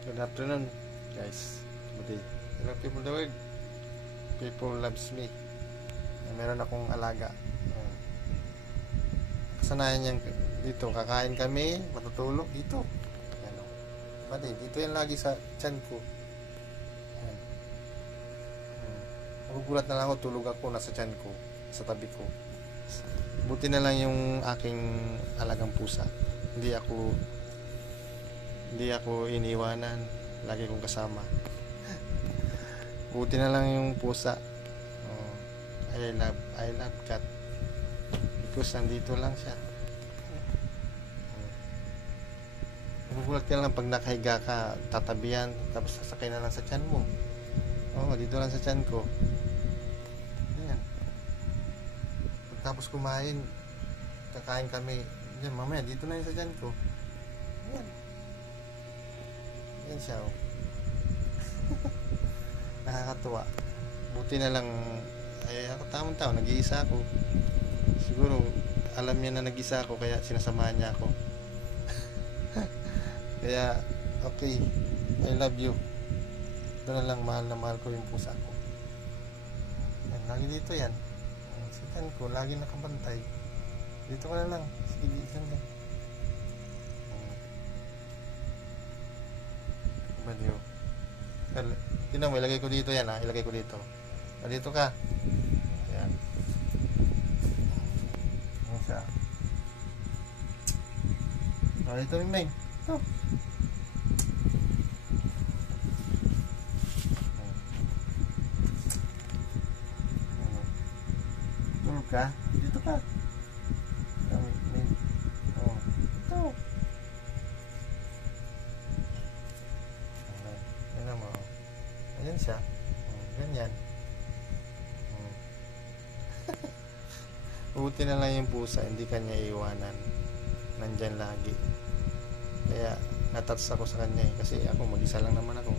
Good afternoon, guys. Today, hello people the world. People loves me. Meron akong alaga. Kasanayan yan dito. Kakain kami, matutulog dito. Ano? Bali, dito yan lagi sa tiyan ko. Ayan. Magugulat na lang ako, tulog ako, nasa tiyan ko, sa tabi ko. Buti na lang yung aking alagang pusa. Hindi ako iniwanan. Lagi kong kasama. Buti na lang yung pusa. Oh, I love cat. Because nandito lang siya. Magugulat ka lang pag nakahiga ka, tatabihan, tapos sasakay na lang sa tiyan mo. Oo, dito lang sa tiyan ko. Ayan. Pagkatapos kumain, kakain kami. Diyan, mamaya, dito na yun sa tiyan ko. Ayan. Ayan siya, oh. Nakakatuwa. Buti na lang, ay ako tamang tao, nag-iisa ako. Siguro, alam niya na nag-isa ako, kaya sinasamahan niya ako. Kaya, okay, I love you. Ito na lang, mahal na mahal ko yung pusa ko. Yan, lagi dito yan. Sitan ko, lagi nakabantay. Dito ka na lang. Sige, dito na lang. Baliw. Tingnan mo, ilagay ko dito yan ha. Ilagay ko dito. Dito ka. Yan. Yan siya. Dito rin, Meng. Ito. Tulog ka? Dito ka. Oh. Ito. Ayan mo. Ayan siya. Ganyan. Buti na lang yung pusa, hindi kanya iwanan. Nandyan lagi. Kaya natats ako sa kanya kasi ako mag-isa lang naman ako.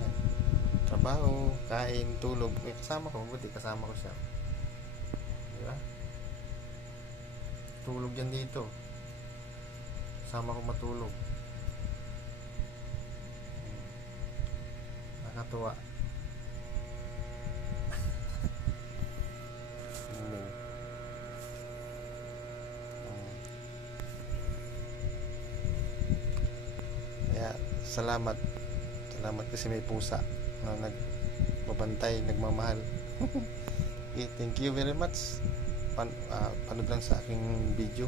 Ayan. Trabaho, kain, tulog. May kasama ko, buti kasama ko siya. Diba? Tulog yan dito. Kasama ko matulog. Nakatuwa. Kaya salamat kasi may pusa na nagbabantay, nagmamahal. Okay, thank you very much. Panood lang sa aking video.